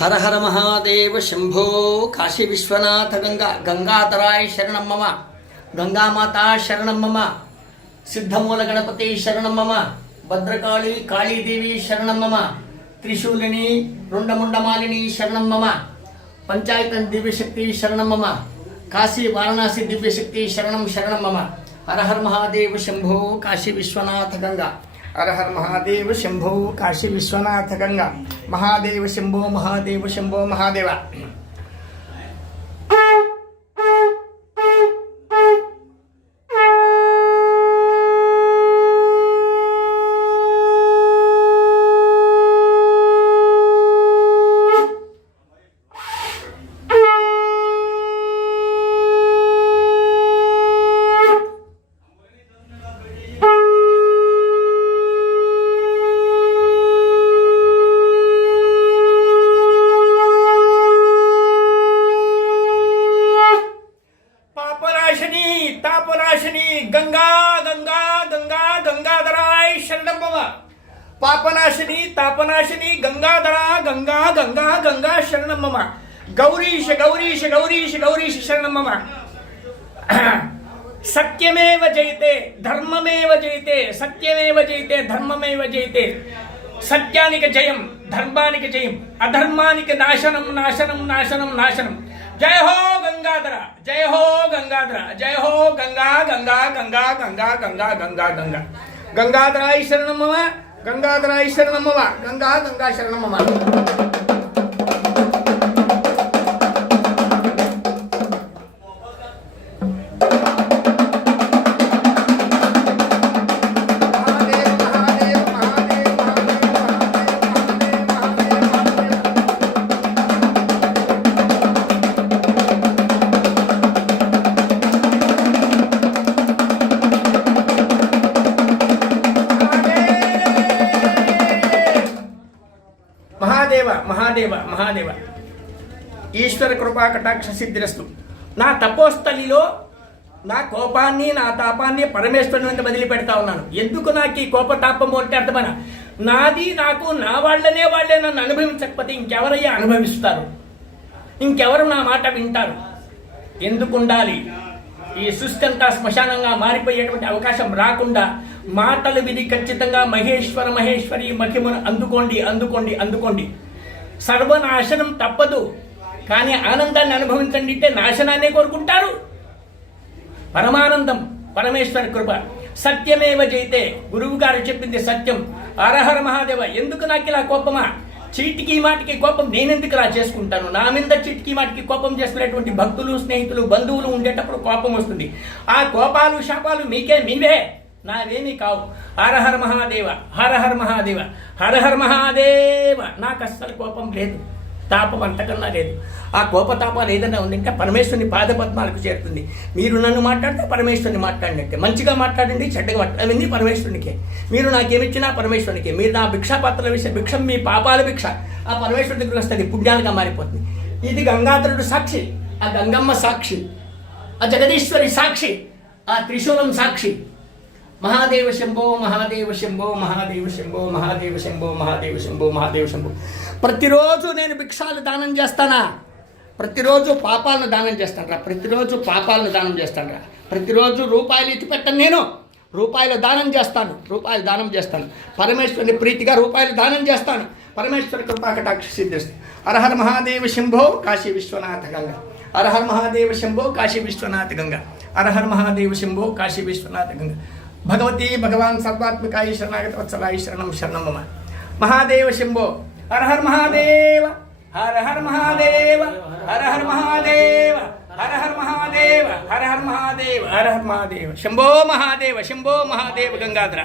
हर हर महादेव शंभो काशी विश्वनाथ गंगाधराय शरणं मम गंगा माता शरणं मम सिद्धमूल गणपति शरणं मम भद्रकाली काली देवी शरणं मम त्रिशूलिनी रुंडमुंडमालिनी शरणं मम पंचायतन दिव्यशक्ति शरणं मम काशी वाराणसी दिव्यशक्ति शरणं शरणं मम हर हर महादेव शंभो काशी विश्वनाथ गंगा हर हर महादेव शंभो काशी विश्वनाथ गंगा महादेव शंभो महादेव तापनाशिनी गंगा गंगा गंगा गंगाधराय शरणं मम पापनाशिनी तापनाशिनी गंगाधरा गंगा गंगा गंगा शरणं मम गौरीश गौरीश गौरीश गौरीश शरणं मम सत्यमेव जयते धर्ममेव जयते सत्यमेव जयते धर्ममेव जयते सत्यानिक जयं धर्मानिक जयं अधर्मानिक नाशनं नाशनं नाशनं नाशनं जय हो गंगाधरा जय हो गंगाधरा जय हो गंगा गंगा गंगा गंगा गंगा गंगा गंगा गंगाधराय शरणं मम गंगाधराय शरणं मम गंगा गंगा शरणं मम महादेव महादेव महादेव ఈశ్వర కృపా కటాక్ష సిద్ధిరస్తు నా తపోస్థలిలో నా కోపాన్ని నా తాపాన్ని పరమేశ్వరుని వెంట వదిలి పెడతా ఉన్నాను. ఎందుకు నాకు ఈ కోపతాపము అంటే అర్థమైన నాది నాకు నా వాళ్ళే నన్ను అనుభవించకపోతే ఇంకెవరయ్యా అనుభవిస్తారు? ఇంకెవరు నా మాట వింటారు? ఎందుకు ఉండాలి? ఈ సృష్టి అంతా శ్మశానంగా మారిపోయేటువంటి అవకాశం రాకుండా మాటలు విధి ఖచ్చితంగా మహేశ్వర మహేశ్వరి మహిమను అందుకోండి అందుకోండి అందుకోండి. సర్వనాశనం తప్పదు, కానీ ఆనందాన్ని అనుభవించండి అంటే నాశనాన్నే కోరుకుంటారు. పరమానందం పరమేశ్వర కృప సత్యమేవ జైతే గురువు గారు చెప్పింది సత్యం. హరహర మహాదేవ. ఎందుకు నాకు ఇలా కోపమా? చీటికి మాటికి కోపం నేనెందుకు ఇలా చేసుకుంటాను? నా మీద చీటికి మాటికి కోపం చేసుకునేటువంటి భక్తులు స్నేహితులు బంధువులు ఉండేటప్పుడు కోపం వస్తుంది. ఆ కోపాలు శాపాలు మీవే, నావేమీ కావు. హరహర మహాదేవ హరహర మహాదేవ హరహర మహాదేవ. నాకు అస్సలు కోపం లేదు, తాపం అంతకన్నా లేదు. ఆ కోపతాపాలు ఏదైనా ఉంది ఇంకా పరమేశ్వరుని పాదపద్మాలకు చేరుతుంది. మీరు నన్ను మాట్లాడితే పరమేశ్వరుని మాట్లాడినట్టే. మంచిగా మాట్లాడండి, చెడ్డగా మాట్లాడండి, అవన్నీ పరమేశ్వరునికే. మీరు నాకేమిచ్చినా పరమేశ్వరునికే. మీరు నా భిక్షాపాత్రల విషయం భిక్షం మీ పాపాల భిక్ష ఆ పరమేశ్వరుడి దగ్గర వస్తుంది, పుణ్యాలుగా మారిపోతుంది. ఇది గంగాధరుడు సాక్షి, ఆ గంగమ్మ సాక్షి, ఆ జగదీశ్వరి సాక్షి, ఆ త్రిశూలం సాక్షి. మహాదేవ శంభో మహాదేవ శంభో మహాదేవ శంభో మహాదేవ శంభో మహాదేవ శంభో మహాదేవ శంభో. ప్రతిరోజు నేను భిక్షాలు దానం చేస్తానా? ప్రతిరోజు పాపాలను దానం చేస్తాను రా. ప్రతిరోజు పాపాలను దానం చేస్తాను రా. ప్రతిరోజు రూపాయలు ఎత్తి పెట్టను, నేను రూపాయలు దానం చేస్తాను. రూపాయలు దానం చేస్తాను. పరమేశ్వరుని ప్రీతిగా రూపాయలు దానం చేస్తాను. పరమేశ్వర కృపా కటాక్ష సిద్ధిస్తుంది. హరహర మహాదేవ శంభో కాశీ విశ్వనాథ గంగా. హరహర మహాదేవ శంభో కాశీ విశ్వనాథ గంగా. హరహర మహాదేవ శంభో కాశీ విశ్వనాథ గంగా. భగవతి భగవాన్ సర్వాత్మికాయ శరణాగత వత్సలాయ శరణం శరణం మమ. మహాదేవ శంభో హర హర మహాదేవ హర హర మహాదేవ హర హర మహాదేవ హర హర మహాదేవ హర హర మహాదేవ హర హర మహాదేవ. శంభో మహాదేవ శంభో మహాదేవ గంగాధర.